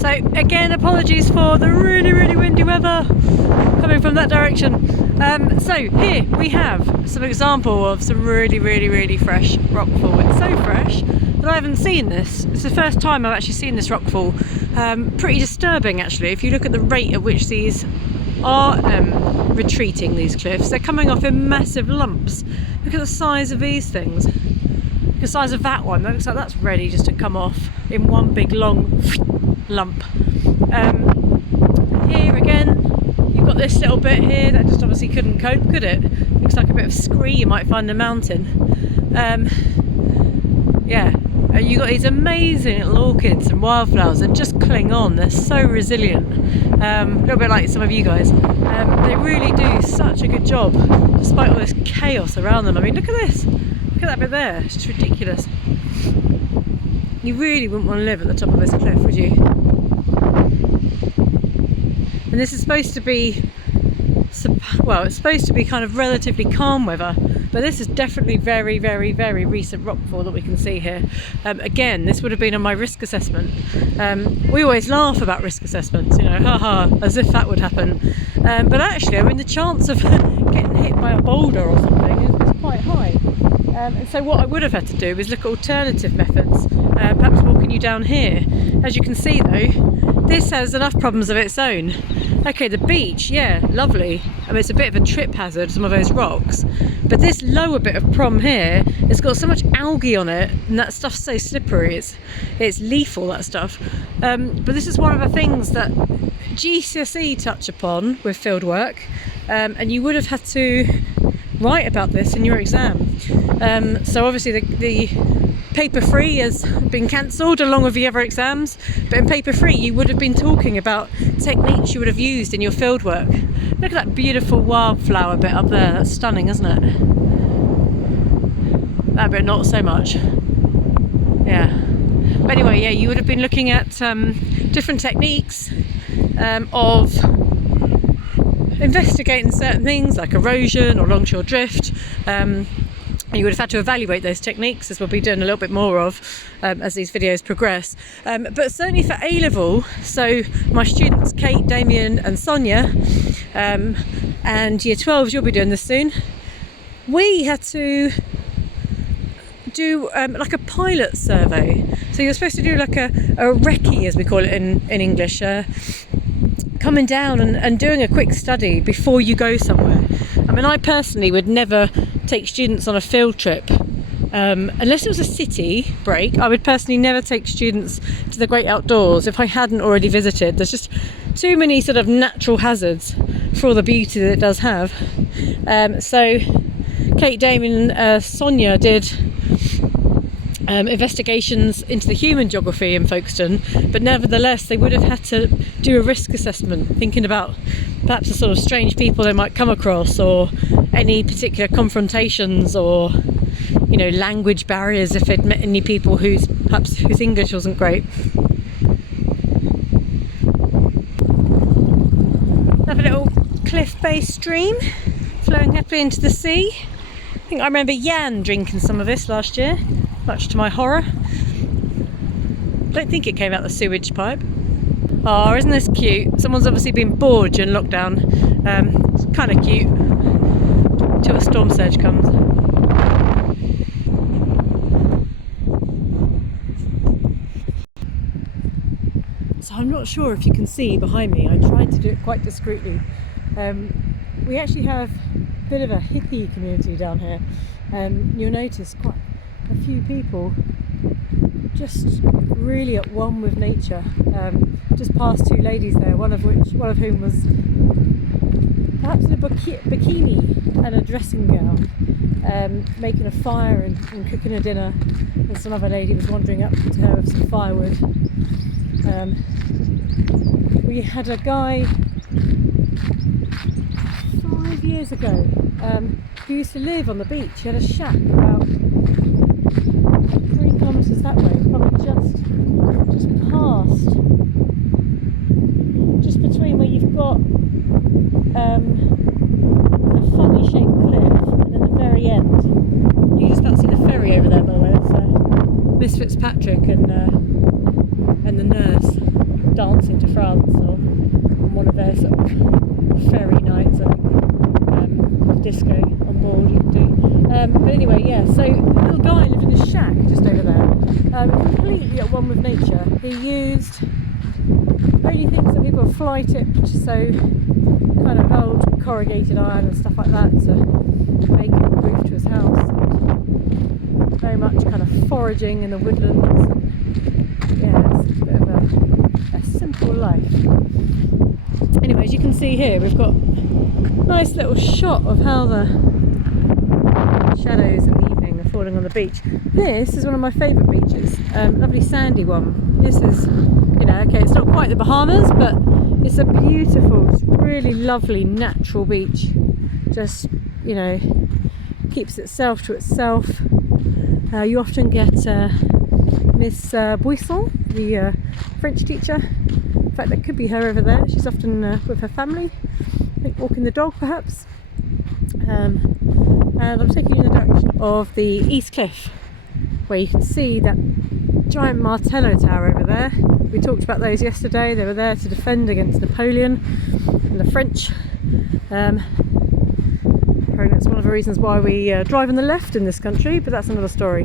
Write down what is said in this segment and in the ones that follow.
So again, apologies for the really windy weather coming from that direction. So here we have some example of some really fresh rockfall. It's so fresh that I haven't seen this. It's the first time I've actually seen this rockfall. Pretty disturbing actually. If you look at the rate at which these are retreating, these cliffs, they're coming off in massive lumps. Look at the size of these things. The size of that one, that looks like that's ready just to come off in one big long lump. Here again, you've got this little bit here that just obviously couldn't cope, could it? Looks like a bit of scree you might find in a mountain. Yeah, you've got these amazing little orchids and wildflowers that just cling on. They're so resilient. A little bit like some of you guys. They really do such a good job despite all this chaos around them. I mean, look at this. Look at that bit there. It's just ridiculous. You really wouldn't want to live at the top of this cliff, would you? And this is supposed to be, well, it's supposed to be kind of relatively calm weather, but this is definitely very recent rockfall that we can see here. Again, this would have been on my risk assessment. We always laugh about risk assessments, you know, haha, as if that would happen. But actually, I mean, the chance of getting hit by a boulder or something is quite high. And so what I would have had to do is look at alternative methods, perhaps walking you down here. As you can see though, this has enough problems of its own. Okay, the beach, yeah, lovely. I mean, it's a bit of a trip hazard, some of those rocks. But this lower bit of prom here, it's got so much algae on it, and that stuff's so slippery, it's lethal, that stuff. But this is one of the things that GCSE touch upon with fieldwork, and you would have had to write about this in your exam. So obviously the paper free has been cancelled along with the other exams, but in paper free you would have been talking about techniques you would have used in your fieldwork. Look at that beautiful wildflower bit up there, that's stunning, isn't it? That bit not so much. Yeah. But anyway, yeah, you would have been looking at different techniques of investigating certain things like erosion or longshore drift. You would have had to evaluate those techniques, as we'll be doing a little bit more of as these videos progress. But certainly for A-level, so my students Kate, Damien and Sonia, and year 12s, you'll be doing this soon, we had to do like a pilot survey. So you're supposed to do like a recce, as we call it in English, coming down and doing a quick study before you go somewhere. I mean, I personally would never take students on a field trip unless it was a city break. I would personally never take students to the great outdoors if I hadn't already visited. There's just too many sort of natural hazards for all the beauty that it does have. So Kate, Damien and Sonia did investigations into the human geography in Folkestone, but nevertheless they would have had to do a risk assessment, thinking about perhaps the sort of strange people they might come across, or any particular confrontations, or, you know, language barriers if they'd met any people whose English wasn't great. Another little cliff-based stream flowing happily into the sea. I think I remember Jan drinking some of this last year, much to my horror. Don't think it came out the sewage pipe. Oh, isn't this cute? Someone's obviously been bored during lockdown. It's kind of cute till a storm surge comes. So I'm not sure if you can see behind me. I tried to do it quite discreetly. We actually have a bit of a hippie community down here. You'll notice quite a few people just really at one with nature. Just past two ladies there, one of whom was perhaps in a bikini and a dressing gown, making a fire and cooking a dinner, and some other lady was wandering up to her with some firewood. We had a guy 5 years ago who used to live on the beach. He had a shack about 3 kilometres that way, probably just past, just between where you've got a funny shaped cliff and then the very end. You just about see the ferry over there, by the way. So Miss Fitzpatrick and the nurse. dancing to France, or on one of their sort of ferry nights, I think, with disco on board you can do. But anyway, yeah, so the little guy lived in a shack just over there, completely at one with nature. He used only things that people fly tipped, so kind of old corrugated iron and stuff like that to make a roof to his house. Very much kind of foraging in the woodlands. Yeah, it's a bit of a simple life. Anyway, as you can see here, we've got a nice little shot of how the shadows in the evening are falling on the beach. This is one of my favourite beaches, lovely sandy one. This is, you know, okay, it's not quite the Bahamas, but it's a beautiful, really lovely natural beach. Just, you know, keeps itself to itself. You often get Miss Buisson, the French teacher. In fact, that could be her over there. She's often with her family, I think walking the dog perhaps. And I'm taking you in the direction of the East Cliff, where you can see that giant Martello tower over there. We talked about those yesterday. They were there to defend against Napoleon and the French. Apparently that's one of the reasons why we drive on the left in this country, but that's another story.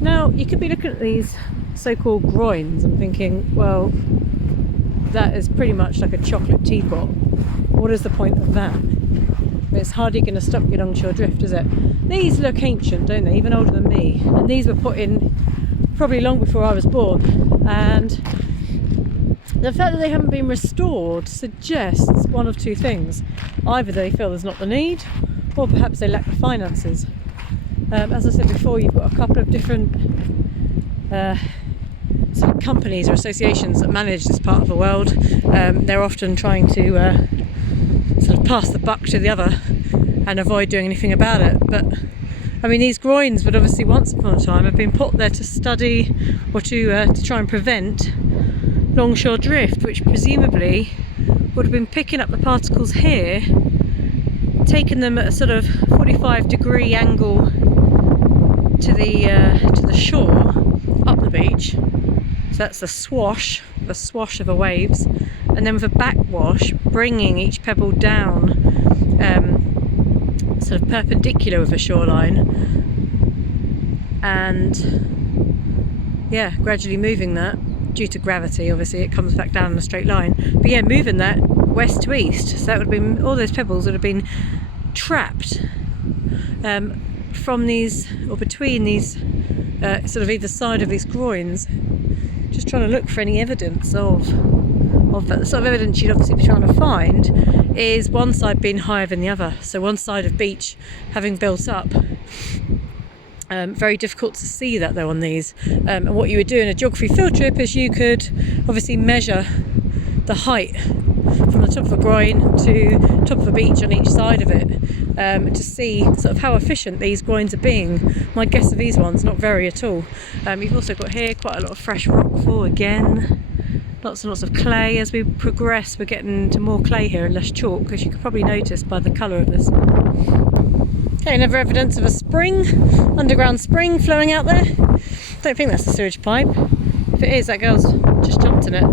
Now, you could be looking at these so-called groins and thinking, well, that is pretty much like a chocolate teapot. What is the point of that? It's hardly going to stop your longshore drift, is it? These look ancient, don't they? Even older than me. And these were put in probably long before I was born. And the fact that they haven't been restored suggests one of two things. Either they feel there's not the need, or perhaps they lack the finances. As I said before, you've got a couple of different sort of companies or associations that manage this part of the world. They're often trying to sort of pass the buck to the other and avoid doing anything about it. But I mean, these groins would obviously once upon a time have been put there to study or to try and prevent longshore drift, which presumably would have been picking up the particles here, taking them at a sort of 45-degree angle to the shore up the beach. So that's the swash of the waves, and then with a backwash bringing each pebble down sort of perpendicular with the shoreline, and yeah, gradually moving that due to gravity. Obviously it comes back down in a straight line, but yeah, moving that west to east. So that would have been, all those pebbles would have been trapped from these, or between these sort of either side of these groins. Just trying to look for any evidence of that. The sort of evidence you'd obviously be trying to find is one side being higher than the other. So one side of beach having built up. Very difficult to see that though on these. And what you would do in a geography field trip is you could obviously measure the height from the top of a groin to top of a beach on each side of it, to see sort of how efficient these groins are being. My guess of these ones, not very at all. You've also got here quite a lot of fresh rockfall again, lots and lots of clay. As we progress, we're getting into more clay here and less chalk, as you could probably notice by the colour of this. Okay, another evidence of a spring, underground spring flowing out there. Don't think that's a sewage pipe. If it is, that girl's just jumped in it.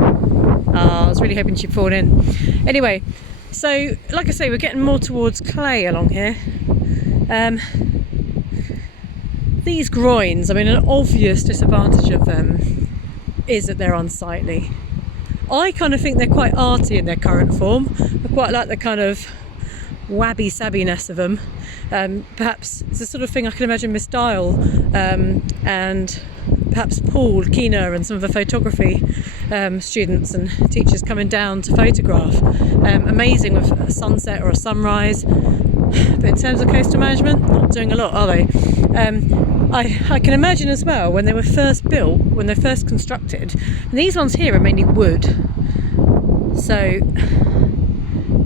I was really hoping she'd fallen in. Anyway, so like I say, we're getting more towards clay along here. These groins, I mean, an obvious disadvantage of them is that they're unsightly. I kind of think they're quite arty in their current form. I quite like the kind of wabby-sabbiness of them. Perhaps it's the sort of thing I can imagine Miss Dial and perhaps Paul Keener and some of the photography students and teachers coming down to photograph. Amazing with a sunset or a sunrise. But in terms of coastal management, not doing a lot, are they? I can imagine as well when they were first built, when they're first constructed, and these ones here are mainly wood, so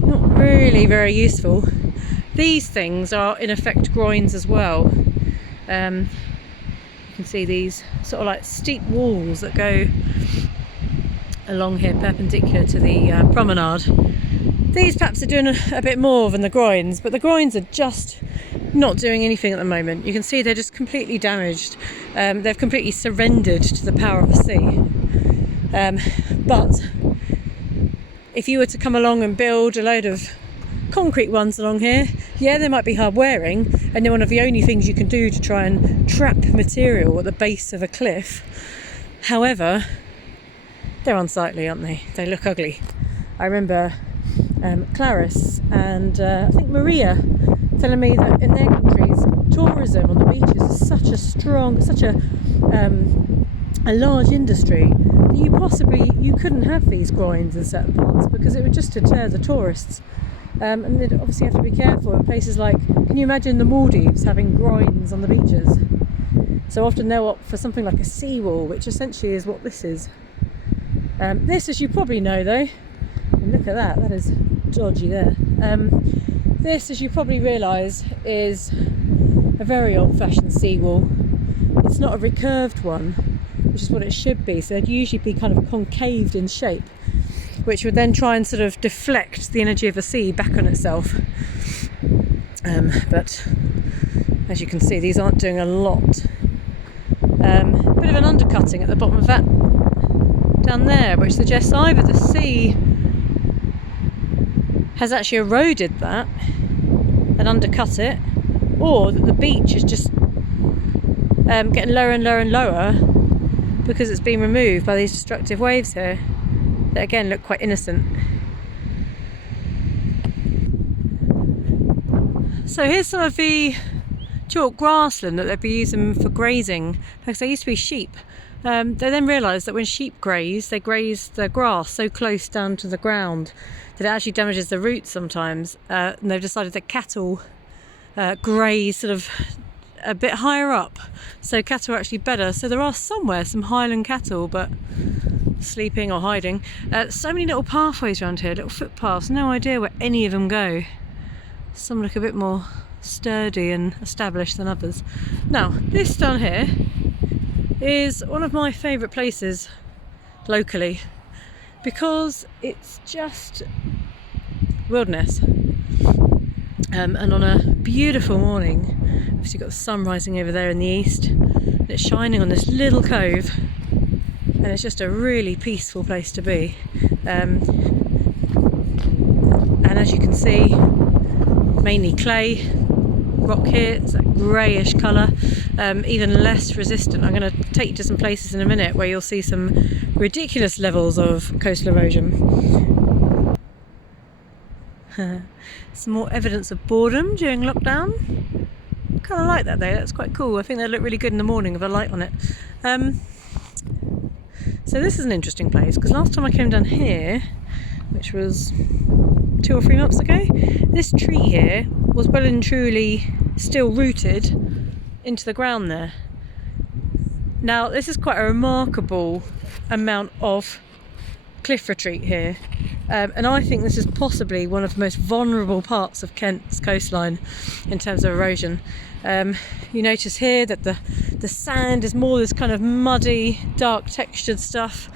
not really very useful. These things are in effect groins as well. You can see these sort of like steep walls that go along here perpendicular to the promenade. These perhaps are doing a bit more than the groins, but the groins are just not doing anything at the moment. You can see they're just completely damaged. They've completely surrendered to the power of the sea. But if you were to come along and build a load of concrete ones along here, yeah, they might be hard wearing, and they're one of the only things you can do to try and trap material at the base of a cliff. However, they're unsightly, aren't they? They look ugly. I remember Clarice and I think Maria telling me that in their countries, tourism on the beaches is such a large industry that you couldn't have these groins in certain parts because it would just deter the tourists. And they'd obviously have to be careful in places like, can you imagine the Maldives having groins on the beaches? So often they'll opt for something like a seawall, which essentially is what this is. This, as you probably know though, and look at that is dodgy there. This, as you probably realise, is a very old-fashioned seawall. It's not a recurved one, which is what it should be. So they'd usually be kind of concaved in shape, which would then try and sort of deflect the energy of the sea back on itself. But as you can see, these aren't doing a lot. Bit of an undercutting at the bottom of that down there, which suggests either the sea has actually eroded that and undercut it, or that the beach is just getting lower and lower and lower because it's been removed by these destructive waves here that again look quite innocent. So here's some of the chalk grassland that they'd be using for grazing, because they used to be sheep. They then realised that when sheep graze, they graze the grass so close down to the ground that it actually damages the roots sometimes, and they've decided that cattle graze sort of a bit higher up, so cattle are actually better. So there are somewhere some highland cattle, but sleeping or hiding. So many little pathways around here, little footpaths, no idea where any of them go. Some look a bit more sturdy and established than others. Now, this down here is one of my favourite places locally because it's just wilderness. And on a beautiful morning, obviously you've got the sun rising over there in the east, and it's shining on this little cove, and it's just a really peaceful place to be. And as you can see, mainly clay rock here. It's that greyish colour, even less resistant. I'm going to take you to some places in a minute where you'll see some ridiculous levels of coastal erosion. Some more evidence of boredom during lockdown. Kind of like that though, that's quite cool. I think they look really good in the morning with a light on it. So this is an interesting place because last time I came down here, which was 2 or 3 months ago, this tree here was well and truly still rooted into the ground there. Now this is quite a remarkable amount of cliff retreat here, and I think this is possibly one of the most vulnerable parts of Kent's coastline in terms of erosion. You notice here that the sand is more this kind of muddy, dark textured stuff,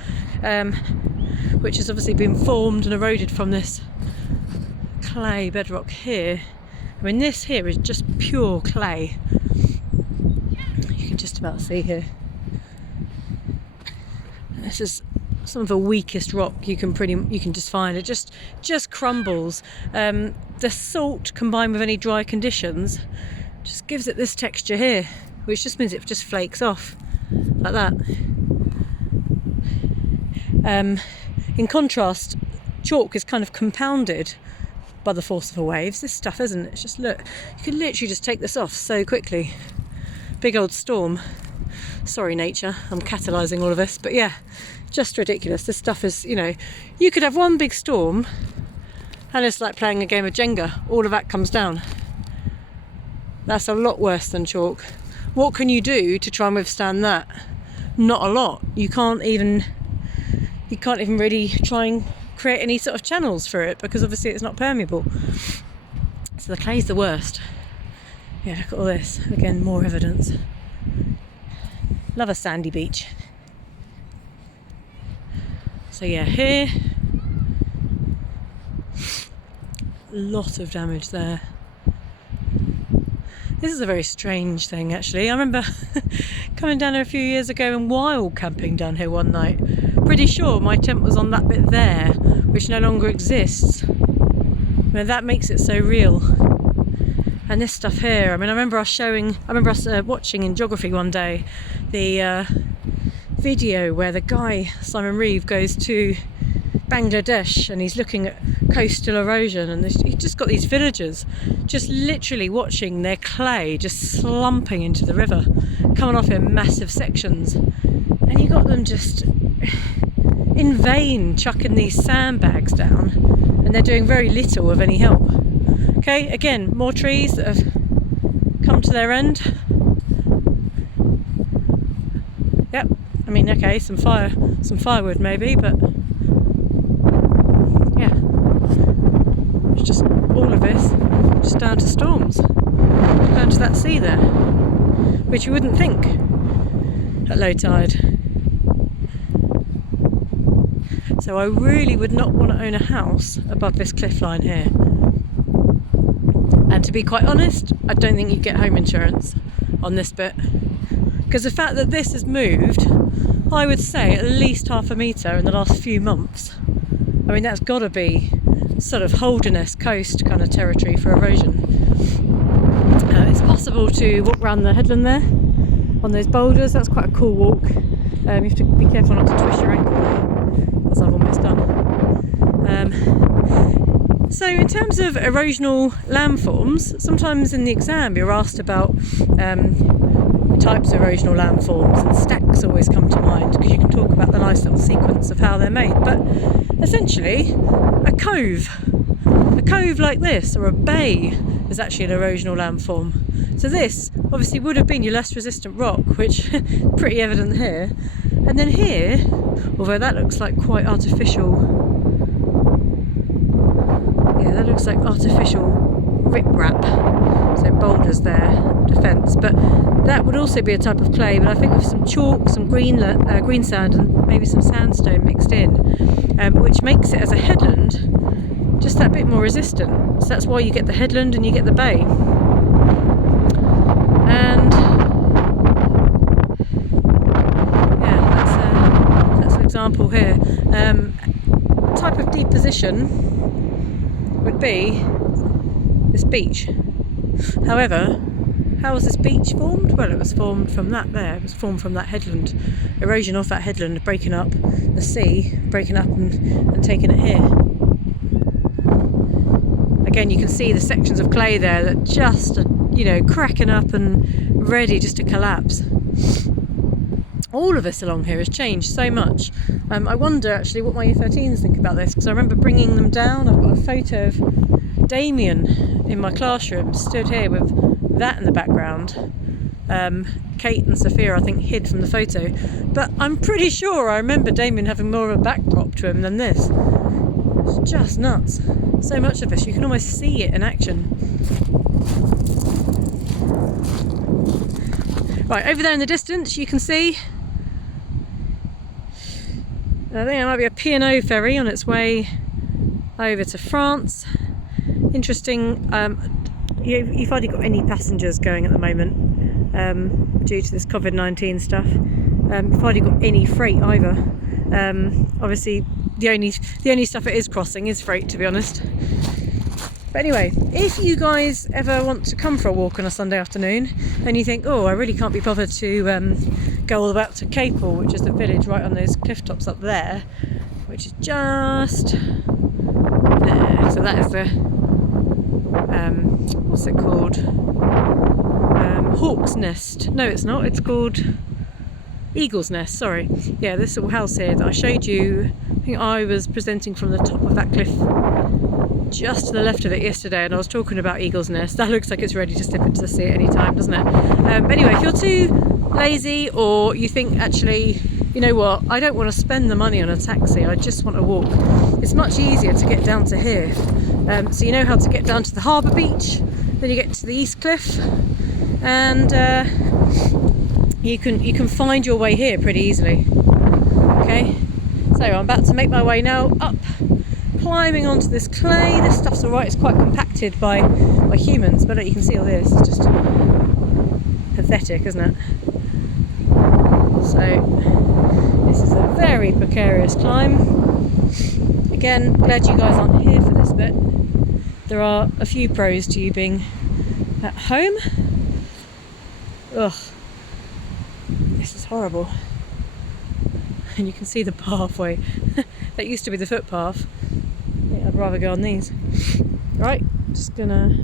which has obviously been formed and eroded from this clay bedrock here. I mean, this here is just pure clay. You can just about see here. This is some of the weakest rock you can just find. It just crumbles. The salt combined with any dry conditions just gives it this texture here, which just means it just flakes off like that. In contrast, chalk is kind of compounded by the force of the waves. This stuff isn't. It's just, look, you can literally just take this off so quickly. Big old storm. Sorry nature, I'm catalysing all of this, but yeah, just ridiculous. This stuff is, you know, you could have one big storm and it's like playing a game of Jenga. All of that comes down. That's a lot worse than chalk. What can you do to try and withstand that? Not a lot. You can't even really try and create any sort of channels for it because obviously it's not permeable. So the clay's the worst. Yeah, look at all this. Again, more evidence. Love a sandy beach. So yeah, here lot of damage there. This is a very strange thing, actually. I remember coming down here a few years ago and wild camping down here one night. Pretty sure my tent was on that bit there, which no longer exists. I mean, that makes it so real. And this stuff here, I mean, I remember us watching in geography one day the video where the guy, Simon Reeve, goes to Bangladesh and he's looking at coastal erosion, and he's just got these villagers just literally watching their clay just slumping into the river, coming off in massive sections, and you got them just in vain chucking these sandbags down, and they're doing very little of any help. Okay, again, more trees that have come to their end. Yep, I mean, okay, some firewood maybe, but yeah, it's just all of this just down to storms, down to that sea there, which you wouldn't think at low tide. So I really would not want to own a house above this cliff line here. And to be quite honest, I don't think you get home insurance on this bit, because the fact that this has moved, I would say at least 0.5 metre in the last few months. I mean, that's got to be sort of Holderness coast kind of territory for erosion. It's possible to walk around the headland there on those boulders. That's quite a cool walk. You have to be careful not to twist your ankle there, as I've almost done. So in terms of erosional landforms, sometimes in the exam you're asked about types of erosional landforms, and stacks always come to mind because you can talk about the nice little sequence of how they're made. But essentially, a cove like this, or a bay, is actually an erosional landform. So this obviously would have been your less resistant rock, which pretty evident here. And then here, although that looks like quite artificial, yeah, that looks like artificial riprap, so boulders there, defence, but that would also be a type of clay, but I think with some chalk, some green sand and maybe some sandstone mixed in, which makes it as a headland just that bit more resistant. So that's why you get the headland and you get the bay. And yeah, that's an example here. Type of deposition would be this beach. However, how was this beach formed? Well, it was formed from that there. It was formed from that headland. Erosion off that headland, breaking up the sea, breaking up and taking it here. Again, you can see the sections of clay there that just are, you know, cracking up and ready just to collapse. All of this along here has changed so much. I wonder actually what my Year 13s think about this, because I remember bringing them down. I've got a photo of Damien in my classroom, stood here with that in the background. Kate and Sophia, I think, hid from the photo, but I'm pretty sure I remember Damien having more of a backdrop to him than this. It's just nuts. So much of this, you can almost see it in action. Right, over there in the distance you can see, I think there might be a P&O ferry on its way over to France. Interesting, you've hardly got any passengers going at the moment due to this COVID-19 stuff. You've hardly got any freight either. Obviously the only stuff it is crossing is freight, to be honest. But anyway, if you guys ever want to come for a walk on a Sunday afternoon and you think, oh, I really can't be bothered to go all the way up to Capel, which is the village right on those cliff tops up there, which is just there. So that is the what's it called? Hawk's Nest. No, it's not. It's called Eagle's Nest. Sorry. Yeah, this little house here that I showed you. I think I was presenting from the top of that cliff just to the left of it yesterday, and I was talking about Eagle's Nest. That looks like it's ready to slip into the sea at any time, doesn't it? But anyway, if you're too lazy, or you think, actually, you know what, I don't want to spend the money on a taxi, I just want to walk, it's much easier to get down to here. So you know how to get down to the harbour beach, then you get to the East Cliff, and you can find your way here pretty easily. Okay, so I'm about to make my way now up climbing onto this clay. This stuff's alright, it's quite compacted by humans, but you can see all this. It's just pathetic, isn't it? So this is a very precarious climb. Again, glad you guys aren't here for this bit. There are a few pros to you being at home. Ugh, this is horrible. And you can see the pathway. That used to be the footpath. I think I'd rather go on these. Right, just gonna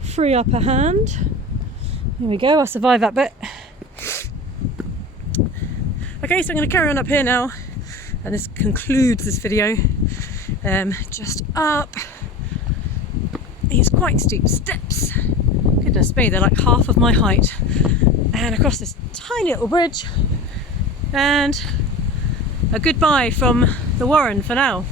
free up a hand. Here we go, I'll survive that bit. Okay, so I'm going to carry on up here now, and this concludes this video. Just up these quite steep steps. Goodness me, they're like half of my height. And across this tiny little bridge. And a goodbye from the Warren for now.